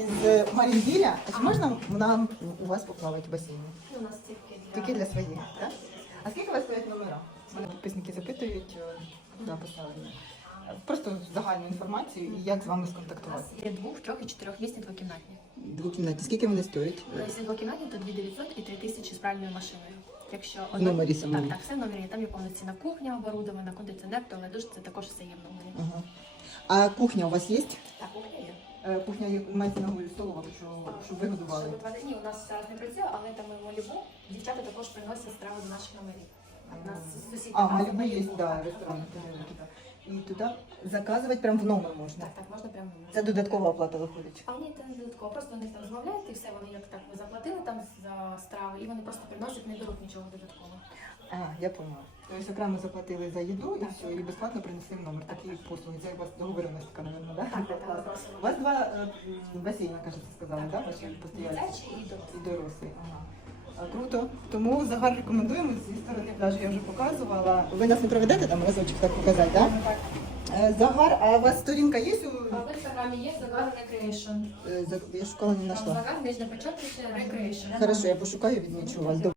із е, А чи можна нам у вас поплавати в басейні? У нас тільки для... Тільки для своїх, так? А скільки у вас стоять номера? Мене підписники запитують, е, поставити. Е, Просто загальну інформацію і як з вами У нас сконтактувати. є двох, трьох і чотирьох чотирьохмісні двокімнатні. Двокімнатні. Скільки вони стоять? Якщо двокімнатні, то 2900 і 3000 з пральною машиною. Якщо В номері самому? Так, так, все в номері. Там є повноцінна кухня оборудована, кондиціонер, туалет, душ, це також все є в номері. Ага. А кухня у вас є? Так, кухня є. Е, Кухня є- мається на увазі столова, що, щоб ви годували. Ні, у нас зараз не працює, але там ми молібу. Дівчата також приносять страви до наших номерів. У нас сусідка. А, Малібу є, да, ресторан. І туди заказувати прямо в номер можна. Так, так, можна прямо. Це додаткова оплата виходить. А ні, це не додатково. Просто вони там розмовляють і все, вони як так ви заплатили там за страви, і вони просто приносять, не беруть нічого додаткового. А, я поняла. Тобто окремо заплатили за їду і все, і безплатно принесли в номер. Такі послуги. Це у вас договореність така, мабуть, да? Так, так, так. У вас два е, басейни, кажете, сказали, да? Ваші постояльці? І дорослі. І дорослі. Ага. А, Круто. Тому загар рекомендуємо. Зі сторони пляжу я вже показувала. Ви нас не проведете там разочок так показати, так? Так. Е, Загар, а у вас сторінка є? у- А в інстаграмі є Загар Recreation. Е, за- Я шукала, не Там знайшла. Загар, нижня початку, Recreation. Хорошо, я пошукаю, відмічу вас.